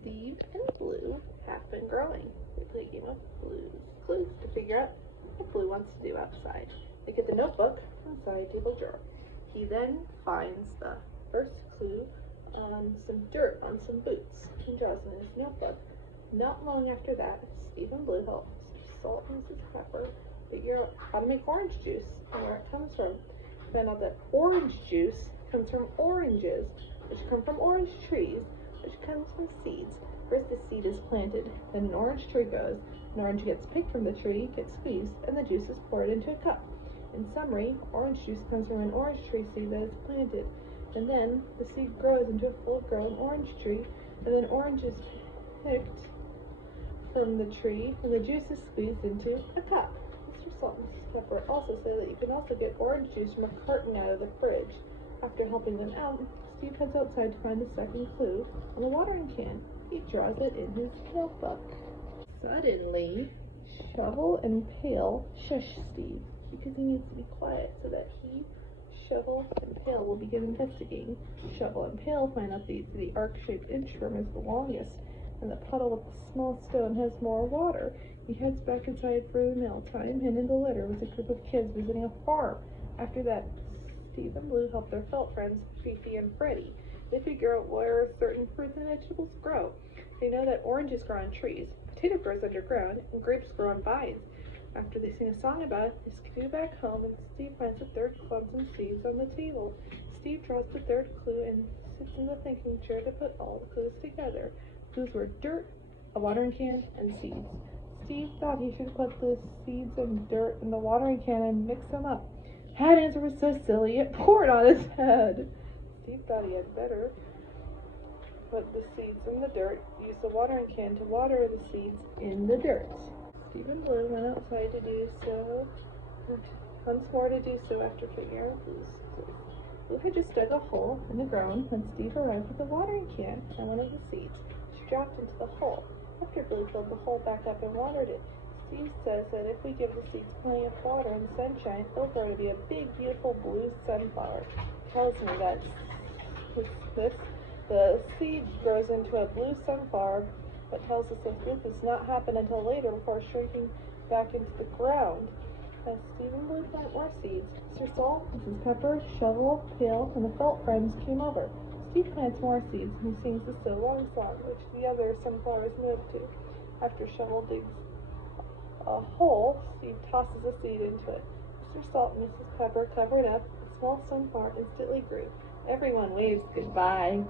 Steve and Blue have been growing. They play a game of Blue's Clues to figure out what Blue wants to do outside. They get the notebook from the side table drawer. He then finds the first clue on some dirt on some boots and draws it in his notebook. Not long after that, Steve and Blue help Mr. Salt and Mrs. Pepper figure out how to make orange juice and where it comes from. Find out that orange juice comes from oranges, which come from orange trees, which comes from seeds. First the seed is planted, then an orange tree grows, an orange gets picked from the tree, gets squeezed, and the juice is poured into a cup. In summary, orange juice comes from an orange tree seed that is planted, and then the seed grows into a full-grown orange tree, and then orange is picked from the tree, and the juice is squeezed into a cup. Mr. Salt and Mrs. Pepper also say that you can also get orange juice from a carton out of the fridge. After helping them out, Steve heads outside to find the second clue on the watering can. He draws it in his notebook. Suddenly, Shovel and Pail shush Steve because he needs to be quiet so that he, Shovel, and Pail will begin investigating. Shovel and Pail find out the arc-shaped inchworm is the longest, and the puddle with the small stone has more water. He heads back inside for meal time, and in the litter was a group of kids visiting a farm. After that, Steve and Blue help their felt friends, Fifi and Freddie. They figure out where certain fruits and vegetables grow. They know that oranges grow on trees, potato grows underground, and grapes grow on vines. After they sing a song about it, they scooter back home, and Steve finds the third clue and some seeds on the table. Steve draws the third clue and sits in the thinking chair to put all the clues together. Clues were dirt, a watering can, and seeds. Steve thought he should put the seeds and dirt in the watering can and mix them up. That answer was so silly, it poured on his head. Steve thought he had better put the seeds in the dirt, use the watering can to water the seeds in the dirt. Steve and Blue went outside to do so, once more to do so after figuring out Blue's clues. Blue had just dug a hole in the ground when Steve arrived with a watering can and one of the seeds. She dropped into the hole. After Blue filled the hole back up and watered it, Steve says that if we give the seeds plenty of water and sunshine, they'll grow to be a big, beautiful blue sunflower. He tells me that the seed grows into a blue sunflower, but tells us that this does not happen until later before shrinking back into the ground. As Steve and Blue plant more seeds, Mr. Salt, Mrs. Pepper, Shovel, Pail, and the felt friends came over. Steve plants more seeds, and he sings the So Long song, which the other sunflowers moved to. After Shovel digs a hole, Steve tosses a seed into it. Mr. Salt and Mrs. Pepper cover it up. The small sunflower instantly grew. Everyone waves goodbye.